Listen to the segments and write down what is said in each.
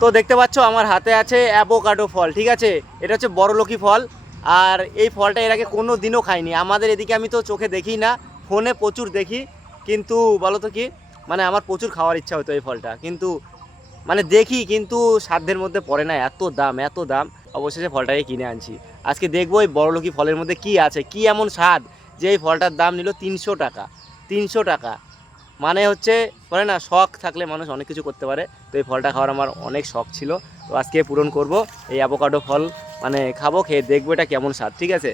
তো দেখতে পাচ্ছ আমার হাতে আছে অ্যাভোকাডো ফল, ঠিক আছে? এটা হচ্ছে বড়লোকি ফল। আর এই ফলটা এর আগে কোনো দিনও খাইনি। আমাদের এদিকে আমি তো চোখে দেখি না, ফোনে প্রচুর দেখি। কিন্তু বলো তো কি মানে আমার প্রচুর খাওয়ার ইচ্ছা হতো এই ফলটা। কিন্তু মানে দেখি, কিন্তু সাধ্যের মধ্যে পড়ে না। এত দাম এত দাম। অবশেষে ফলটাকে কিনে আনছি। আজকে দেখব এই বড়লোকি ফলের মধ্যে কি আছে, কি এমন স্বাদ যে এই ফলটার দাম নিল তিনশো টাকা। তিনশো টাকা। মানে হচ্ছে বলে না শখ থাকলে মানুষ অনেক কিছু করতে পারে। তো এই ফলটা খাওয়ার আমার অনেক শখ ছিল। তো আজকে পূরণ করব এই অ্যাভোকাডো ফল। মানে খাব খেয়ে দেখব এটা কেমন স্বাদ ঠিক আছে?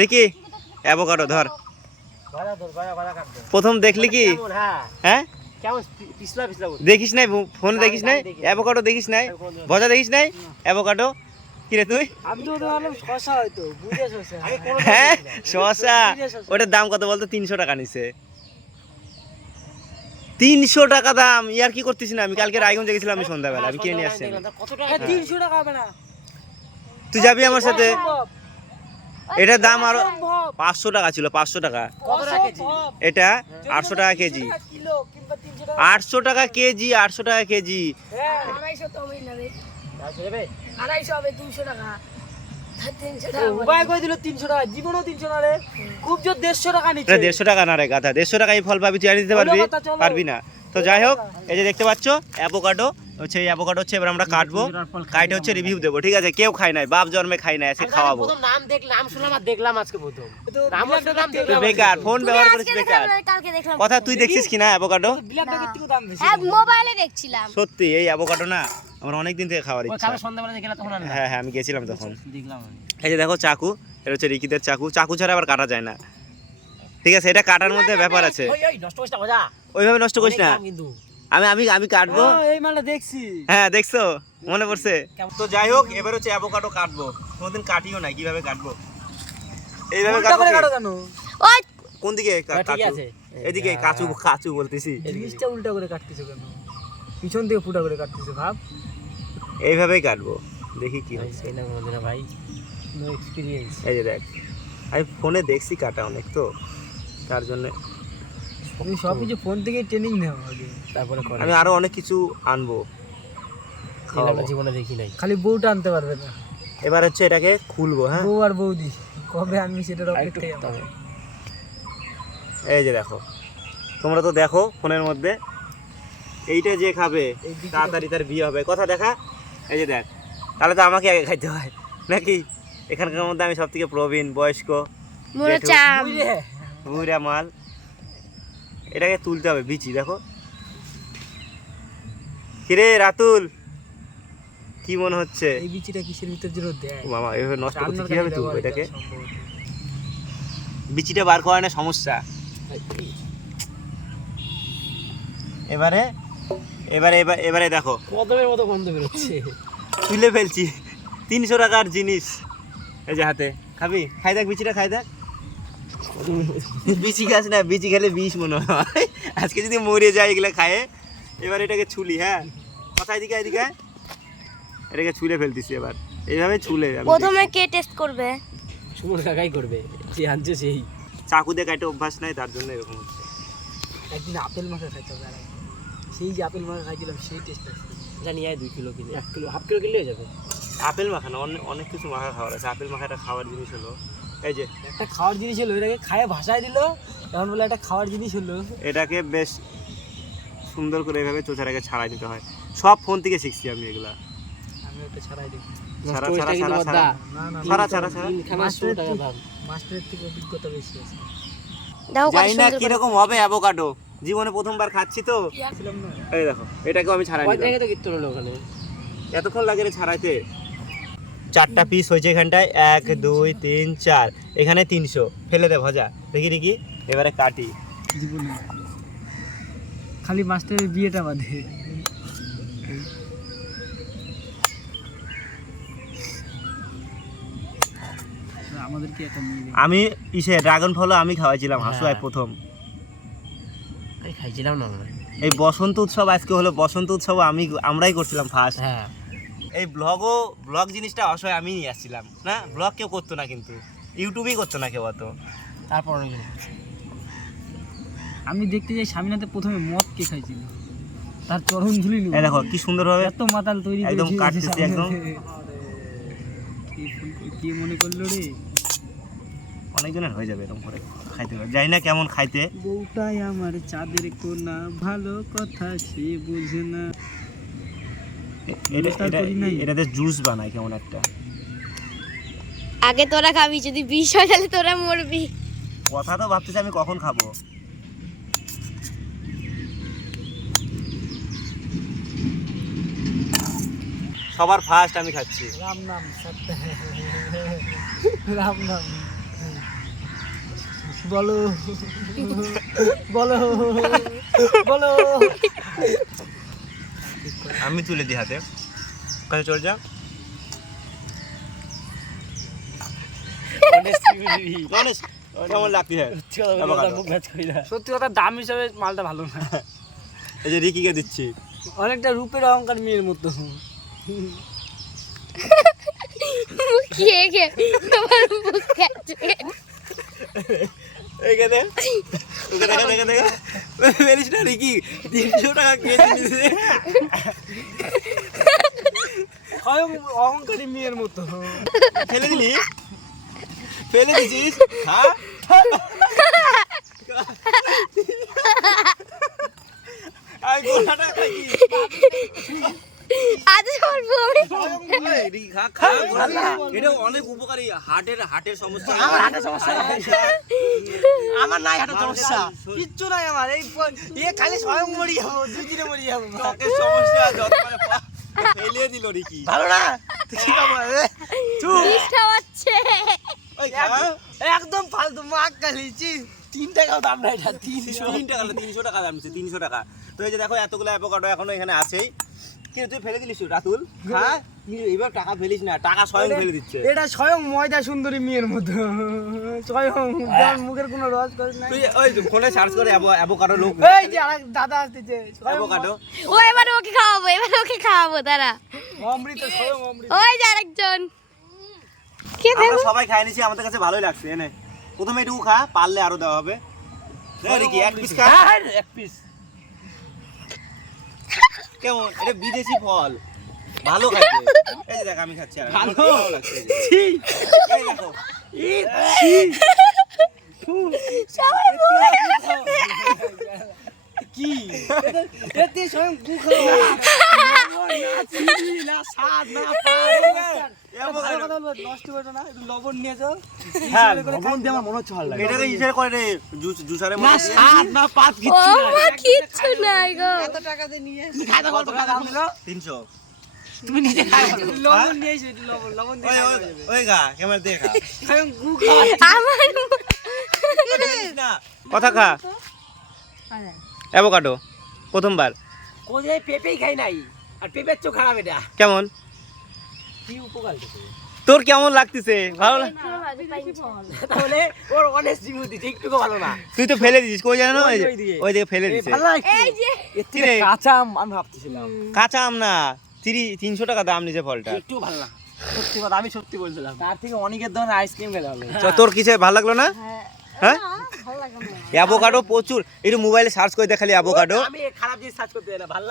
রিকি অ্যাভোকাডো ধর। প্রথম দেখলি কি? হ্যাঁ? দেখিস নাই ফোন দেখিস নাই? অ্যাভোকাডো দেখিস নাই? ভজা দেখিস নাই? অ্যাভোকাডো কিরে তুই? হ্যাঁ শশা ওটার দাম কত বলতো? তিনশো টাকা নিছে। তিনশো টাকা দাম। ইয়ার কি করতিস না? আমি কালকে রায়গঞ্জে গেছিলাম আমি সন্ধ্যাবেলা। আমি কিনে নিয়ে আসছি তিনশো টাকা তুই যাবি আমার সাথে? এটার দাম আরও পাঁচশো টাকা ছিল পাঁচশো টাকা। এটা আটশো টাকা কেজি। টাকা কিলো কিংবা 300 টাকা আটশো টাকা কেজি আটশো টাকা কেজি। হ্যাঁ আড়াইশো হবে। দুশো টাকা আর তিনশো টাকা বলে। উপায় করে দিল তিনশো টাকা জীবনও তিনশো রে খুব জোর দেড়শো টাকা নিচ্ছে দেড়শো টাকা না রে গাধা দেড়শো টাকা এই ফল পাবি তুই আনি দিতে পারবি। পারবি না। তো যাই হোক এই যে দেখতে পাচ্ছ অ্যাভোকাডো হচ্ছে এই অ্যাভোকাডো হচ্ছে এবার আমরা কাটবো। কাইটে হচ্ছে রিভিউ দেবো ঠিক আছে? কেউ খায় নাই বাপ জন্মে খাই নাই আজকে খাওয়াবো। নাম দেখলাম শুনলাম আর দেখলাম আজকে প্রথম। বেকার ফোন ব্যবহার করিস বেকার। না, কালকে দেখলাম কথা তুই দেখছিস কি না। অ্যাভোকাডো মোবাইলে দেখছিলাম। সত্যি এই অ্যাভোকাডো না আমার অনেক দিন থেকে খাওয়ার ইচ্ছা। সন্ধ্যাবেলা দেখলাম তখন হ্যাঁ হ্যাঁ আমি গেছিলাম তখন। দেখলাম এই যে দেখো চাকু এটা হচ্ছে রিকিদের চাকু। চাকু ছাড়া আবার কাটা যায় না। ঠিক আছে এটা কাটার মধ্যে ব্যাপার আছে। ওই ওই নষ্ট করিস না মজা। ওইভাবে নষ্ট করিস না। আমি আমি আমি কাটবো। হ্যাঁ, এই মালটা দেখছি। হ্যাঁ দেখছ? মনে পড়ছে। তো যাই হোক এবার হচ্ছে অ্যাভোকাডো কাটবো। কোনোদিন কাটিও না কীভাবে কাটবো? এইভাবে কাটবো কাটো কেন ওই কোন দিকে হ্যাঁ, কাচু? এদিকে কাচু কাচু বলতেছি। জিনিসটা উল্টা করে কাটতেছো কেন? পিছন থেকে ফুটা করে কাটতেছো ভাব। এইভাবেই কাটবো। দেখি কি হচ্ছে সেই না ভাই নো এক্সপিরিয়েন্স এই যে দেখ আমি ফোনে দেখছি কাটা অনেক তো। তার জন্য তুমি সব কিছু ফোন থেকে ট্রেনিং নেও আগে তারপরে করে। আমি আরও অনেক কিছু আনব। আমরা জীবনে দেখি নাই। খালি বউটা আনতে পারবে না। এবার হচ্ছে এটাকে খুলবো হ্যাঁ? বউ আর বৌদি কবে আনবি সেটার অপেক্ষায় হবে। এই যে দেখো তোমরা তো দেখো ফোনের মধ্যে এইটা যে খাবে তাড়াতাড়ি তার বিয়ে হবে। কথা দেখা এই যে দেখ তাহলে তো আমাকে আগে খাইতে হয় নাকি? এখানকার মধ্যে আমি সব থেকে প্রবীণ বয়স্ক চাম বুঝলে মাল। এটাকে তুলতে হবে বিচি দেখো। কিরে রাতুল কি মনে হচ্ছে? এই বিচিটা কিসের ভিতর জন্য দেয়? মামা এভাবে নষ্ট করতে কীভাবে তুলবো এটাকে? বিচিটা বার করা না সমস্যা। এবারে এবারে এবার এবারে দেখো। কদমের মতো গন্ধ বেরোচ্ছে। তুলে ফেলছি। তিনশো টাকার জিনিস। এই যে হাতে। খাবি? খাই দেখ বিচিটা খাই দেখ। বিচি খাস না বিচি খেলে বিষ মনে হয়। আজকে যদি মরে যায় এগুলো খায়ে এবার এটাকে ছুলি হ্যাঁ? কথা এদিকে এদিকে? এটাকে ছুলে ফেলতেছি এবার। এইভাবে ছুলে প্রথমে কে টেস্ট করবে? সুমন কাকাই করবে যে আনছে সেই। চাকু দিয়ে কাটে অভ্যাস নাই তার জন্য এরকম হচ্ছে। একদিন আপেল মাখা খাইতে হবে আর সেই যে আপেল মাখা খাইছিলাম সেই টেস্ট আছে। জানি আয় দুই কিলো কিলো এক কিলো হাফ কিলো কিলো হয়ে যাবে। আপেল মাখা না অনেক অনেক কিছু মাখা খাওয়ার আছে। আপেল মাখাটা খাওয়ার জিনিস হলো এই যে। একটা খাওয়ার জিনিস হলো এটাকে খায়ে ভাসায় দিল তখন বলে একটা খাওয়ার জিনিস হলো। এটাকে বেশ সুন্দর করে এভাবে ছাড়াই দিতে হয়। সব ফোন থেকে শিখছি আমি এগুলা। আমি একটা ছাড়াই দিই। ছাড়া ছাড়া ছাড়া ছাড়া। বদ্দা। না না। ছাড়া ছাড়া ছাড়া। তিনখানা ষোলো টাকা দাম মাস্টারের থেকে অভিজ্ঞতা বেশি আছে। জানি না কীরকম হবে অ্যাভোকাডো জীবনে প্রথমবার খাচ্ছি তো। ছিলাম এই দেখো এটাকেও আমি ছাড়াই নিলাম এতক্ষণ লাগে রে ছাড়াইতে। চারটা পিস হয়েছে এখানটায়। এক দুই তিন চার। এখানে তিনশো। ফেলে দে ভজা। দেখি দেখি। এবারে কাটি। খালি মাস্টারের বিয়েটা বাদে। আমি ইসে ড্রাগন ফলও আমি খাওয়াইছিলাম হাসুয়ায় হ্যাঁ। প্রথম খাইছিলাম না। এই বসন্ত উৎসব আজকে হলো বসন্ত উৎসব আমি আমরাই করছিলাম ফার্স্ট হ্যাঁ। এই ব্লগও ব্লগ জিনিসটা অসহায় আমি নিয়ে আসছিলাম না? ব্লগ কেউ করতো না কিন্তু ইউটিউবেই করতো না কেউ অত। তারপর আমি দেখতে যাই স্বামীনাথে প্রথমে মদ কে খাইছিল তার চরণ ধুলি এই দেখো কি সুন্দর ভাবে এত মাতাল তৈরি একদম কাটতেছি একদম। কি কি মনে করল রে? অনেকজনের হয়ে যাবে এরকম করে খাইতে পারে জানি না কেমন খাইতে। বউটাই আমার চাঁদের কোনা ভালো কথা সে বুঝে না এ- এটা বিস্তার এটা- করি নাই। এটাতে জুস বানায় কেমন একটা। আগে তোরা খাবি যদি বিষ হয়ে গেলে তোরা মরবি। কথা তো ভাবতেছি আমি কখন খাব। সবার ফার্স্ট আমি খাচ্ছি। রাম নাম সত্য। রাম নাম। বলো। বলো। বলো। আমি তুলে দিই হাতে। ওখানে চল যা। গণেশ, কেমন লাগছে? সত্যি কথা দাম হিসাবে মালটা ভালো না। এই যে রিকিকে দিচ্ছি। অনেকটা রূপের অহংকার মেয়ের মতো। খেয়ে খেয়ে। তোমার মুখ দেখা দেখা দেখা। না রিকি তিনশো টাকা স্বয়ং অহংকারী মেয়ের মতো। ফেলে দিলি? ফেলে দিছিস? হ্যাঁ আই গোলাটা খাই আজ। এটা অনেক উপকারী। হার্টের হার্টের সমস্যা। আমার হার্টের সমস্যা। নাই। আমার নাই হাঁটার সমস্যা। কিচ্ছু নাই আমার। এই এ খালি স্বয়ং মরি যাব দুই দিনে মরি যাব সমস্যা যত ফেলিয়ে দিল রিকি। ভালো না? কি খাব এ? চুপ। বিষ খাওয়াচ্ছে একদম ফালতু মাক কালিছি তিন টাকাও দাম নাই এটা তিনশো। তিন টাকা তিনশো টাকা দাম নিচ্ছে তিনশো টাকা। তো এই যে দেখো এতগুলো অ্যাভোকাডো এখনও এখানে আছেই। কিন্তু তুই ফেলে দিলিস রাতুল? হ্যাঁ? এবার টাকা ফেলিস না টাকা স্বয়ং ফেলে দিচ্ছে। এটা স্বয়ং ময়দা সুন্দরী মেয়ের মতো। স্বয়ং যার মুখের কোনো রস করে নাই। তুই ওই ফোনে সার্চ করে অ্যাভোকাডো লোক। এই যে আরেক দাদা আসতেছে অ্যাভোকাডো ও এবার ওকে খাওয়াবো এবার ওকে খাওয়াবো অমৃত স্বয়ং অমৃত। ওই যে আরেকজন। কে আমরা সবাই খাই নিছি আমাদের কাছে ভালোই লাগছে এনে। প্রথমে একটু খা পারলে আরও দেওয়া হবে। এক পিস খা। এক পিস কেমন? এটা বিদেশি ফল। ভালো খাইতে এই যে দেখ আমি খাচ্ছি আর ভালো? লাগছে এই এই দেখো। কি? এতে স্বয়ং গু খাওয়া তিনশো তুমি নিজে লবণ নিয়ে এসো লবণ লবণ দিয়ে ওই খাওয়া ওই যাবে। ওই গা ক্যামেরা দিয়ে খা। স্বয়ং গু খাওয়া আমার কথা খা অ্যাভোকাডো প্রথমবার। কোথায় পেঁপেই খাই নাই? আর পেঁপের চো খারাপ এটা। কেমন? কি উপকার তোর কেমন লাগতেছে? ভালো তাহলে ওর একটুকু ভালো না। তুই তো ফেলে দিছিস কই জানো? ওই যে- ওই দিকে। ওই দিকে ফেলে দিছে। এই যে। কি কাঁচা আম আমি ভাবতেছিলাম। কাঁচা আম না তিরি তিনশো টাকা দাম নিছে ফলটা। একটু ভালো না। সত্যি কথা আমি সত্যি বলছিলাম। তার থেকে অনেকের ধরনের আইসক্রিম খেলে ভালো তোর কিসে ভালো লাগল না? হ্যাঁ? অ্যাভোকাডো প্রচুর। একটু মোবাইলে সার্চ করে দেখালি অ্যাভোকাডো ভালো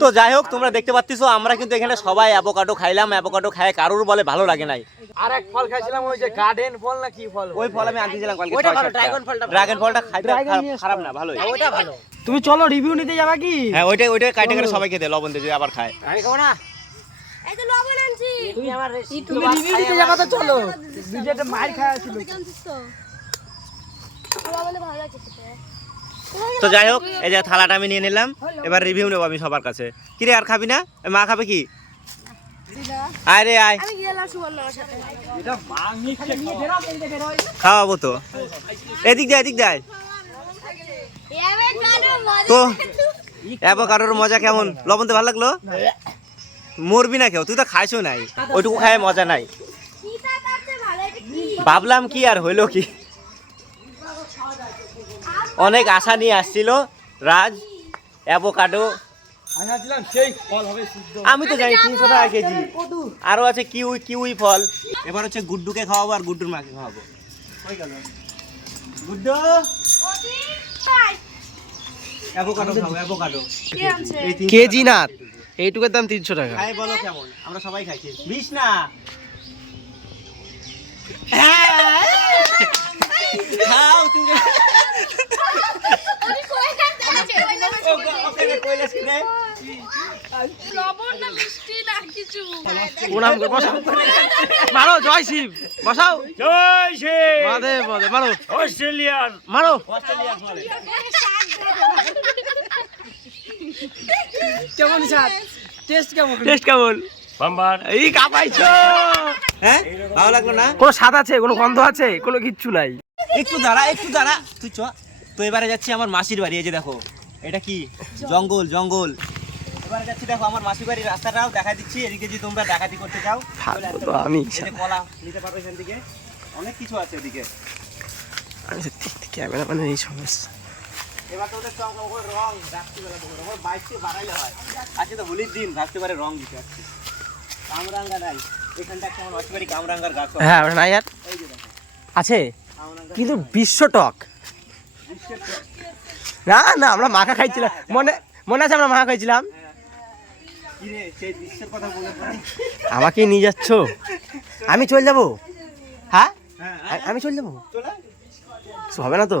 তো যাই হোক তোমরা দেখতে পাচ্ছ আমরা কিন্তু এখানে সবাই অ্যাভোকাডো খাইলাম। অ্যাভোকাডো খায় কারোর বলে ভালো লাগে নাই। আর এক ফল খাইছিলাম ওই যে গার্ডেন ফল না কি ফল? ওই ফল আমি আনতেছিলাম কালকে ওইটা ভালো, dragon ফলটা ড্রাগন ফলটা খাইতে খারাপ- না ভালোই। ওইটা ভালো। তুমি চলো রিভিউ নিতে যাবা কি? হ্যাঁ ওইটা ওইটা কাটে কাটে সবাইকে দে লবণ দিয়ে আবার খায়। আমি খাব না। এই তো লবণ আনছি তুমি রিভিউ নিতে যাবা তো চলো। মার খাওয়া ছিল যাই হোক এই যে থালাটা আমি নিয়ে নিলাম। এবার রিভিউ নেব আমি সবার কাছে। কিরে আর খাবি না? এ, মা খাবে কি? আরে আয়। খাওয়াবো তো। এদিক যায় এদিক যায় এবার কারও মজা তো অ্যাভোকাডোর মজা কেমন? লবণ তো ভালো লাগল? মরবি না কেউ তুই তো খাইছো নাই। ওইটুকু খায় মজা নাই। ভাবলাম কি আর হইল কি? অনেক আশা নিয়ে আসছিল রাজ অ্যাভোকাডো। আমি ভাবছিলাম সেই ফল হবে শুদ্ধ আমি তো জানি তিনশো টাকা কেজি। আরও আছে কিউই কিউই ফল। এবার হচ্ছে গুড্ডুকে খাওয়াবো আর গুড্ডুর মাকে খাওয়াবো। কই গেল। গুড্ডু? অ্যাভোকাডো খাও অ্যাভোকাডো। কেজি না এইটুকুর দাম তিনশো টাকা। খাই বলো কেমন? আমরা সবাই খাইছি। বিশ না? প্রণাম করে বসাও। মারো জয় শিব। বসাও। জয় মাদে মারো। অস্ট্রেলিয়ার। মারো। অস্ট্রেলিয়া বলে। কেমন স্বাদ টেস্ট কেমন? টেস্ট কেমন? বাম্বার। এই কাপাইছো। হ্যাঁ? ভালো লাগল না? কোনো স্বাদ আছে? কোনো গন্ধ আছে? কোনো কিচ্ছু নাই। একটু দাঁড়া একটু দাঁড়া। তুই চ। তো এবারে যাচ্ছি আমার মাসির বাড়ি এই যে দেখো। এটা কি? জঙ্গল জঙ্গল। এবারে যাচ্ছি দেখো আমার মাসির বাড়ির রাস্তাটাও দেখা দিচ্ছি। এদিকে যদি তোমরা দেখাতি করতে চাও আমি। কলা নিতে পারবে এখান থেকে। অনেক কিছু আছে এদিকে। আমি সত্যি ক্যামেরা মানে এই সমস্যা। এবার তোদের সঙ্গে ওর রং রাত্রিবেলা দেবো ওর বাইক থেকে বাড়াইলে হয়। আজকে তো হোলির দিন রাখতে পারে রং দিতে আসছি। কামরাঙ্গা নাই। এখানটা একটা আমার মাসির কামরাঙ্গার গাছ আছে। হ্যাঁ এই যে দেখো। আছে? কিন্তু বিশ্ব টক। না না আমরা মাখা খাইছিলাম। মনে মনে আছে আমরা মাখা খাইছিলাম? পড়ে আমাকে নিয়ে যাচ্ছ? আমি চলে যাব? হ্যাঁ? হ্যাঁ আমি চলে যাব? হবে না তো?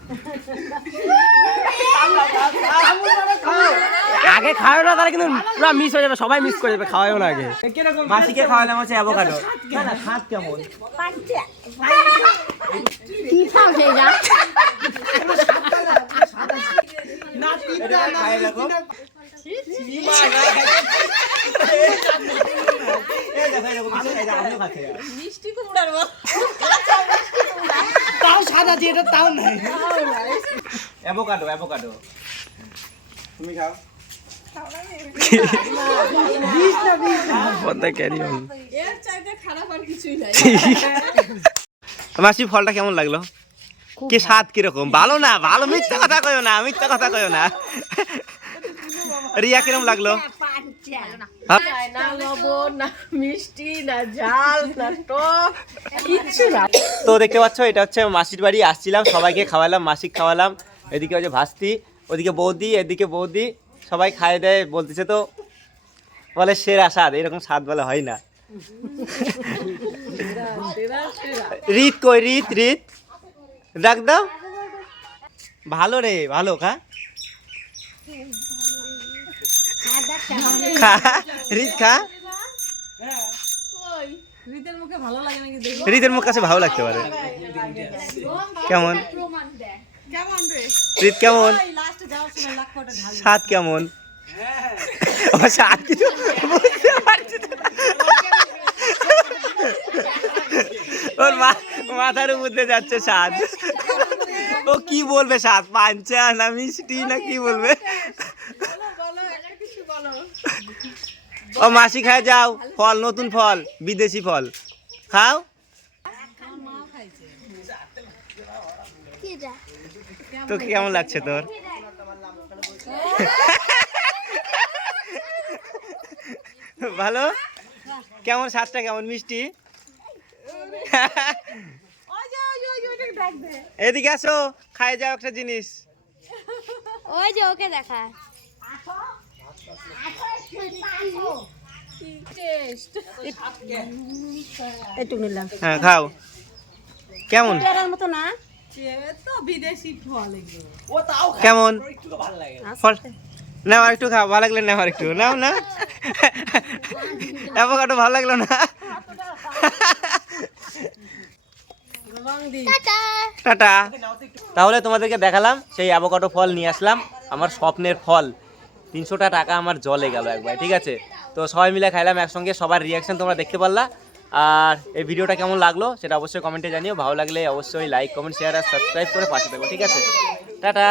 আগে খাও না তাহলে কিন্তু পুরো মিস হয়ে যাবে সবাই মিস করে যাবে খাওয়াও না আগে। মাসিকে খাওয়ালাম হচ্ছে অ্যাভোকাডো না না স্বাদ কেমন? না দেখো এই মিষ্টি দেখো আমিও খাচ্ছি তাও স্বাদ আছে এটা তাও নাই। Avocado avocado. তুমি খাও। মাসি ফলটা কেমন লাগল? কি স্বাদ কীরকম? ভালো না ভালো মিথ্যা কথা কয়ো না মিথ্যা কথা কয়ো না। রিয়া কীরকম লাগল? না। লবণ না মিষ্টি না ঝাল না টক কিচ্ছু না। তো দেখতে পাচ্ছ এটা হচ্ছে মাসির বাড়ি। আসছিলাম সবাইকে খাওয়ালাম মাসিক খাওয়ালাম। এদিকে হচ্ছে ভাস্তি ওদিকে বৌদি এদিকে বৌদি সবাই খাই দেয় বলতেছে তো বলে সেরা স্বাদ এরকম স্বাদ বলে হয় না। রীত কই রীত রীত? ডাক দাও। ভালো রে ভালো খা। খা রীত খা। রীতের মুখ কাছে ভালো লাগতে পারে। কেমন? রীত কেমন? স্বাদ কেমন? স্বাদ কিছু বুঝতে পারছি ওর মাথার উপরে যাচ্ছে স্বাদ। ও কি বলবে স্বাদ? পাঞ্চা না মিষ্টি না কি বলবে? ও মাসি খায়, যাও, ফল, নতুন ফল, বিদেশি ফল। খাও? তো কেমন লাগছে তোর? ভালো? কেমন স্বাদটা, কেমন মিষ্টি? এদিকে আসো খাই যাও একটা জিনিস। ওই যে ওকে দেখা। হ্যাঁ খাও। কেমন? না একটু খাও, ভালো লাগলে একটু। নাও না? ভালো লাগল না? টাটা। তাহলে তোমাদেরকে দেখালাম, সেই অ্যাভোকাডো ফল নিয়ে আসলাম, আমার স্বপ্নের ফল। তিনশোটা টাকা আমার জলে গেল একবার, ঠিক আছে? তো সবাই মিলে খাইলাম একসঙ্গে, সবার রিয়াকশান তোমরা দেখতে পারলা। আর এই ভিডিওটা কেমন লাগল সেটা অবশ্যই কমেন্টে জানিও, ভালো লাগলে অবশ্যই লাইক কমেন্ট শেয়ার আর সাবস্ক্রাইব করে পাঠিয়ে দেবো ঠিক আছে? টাটা!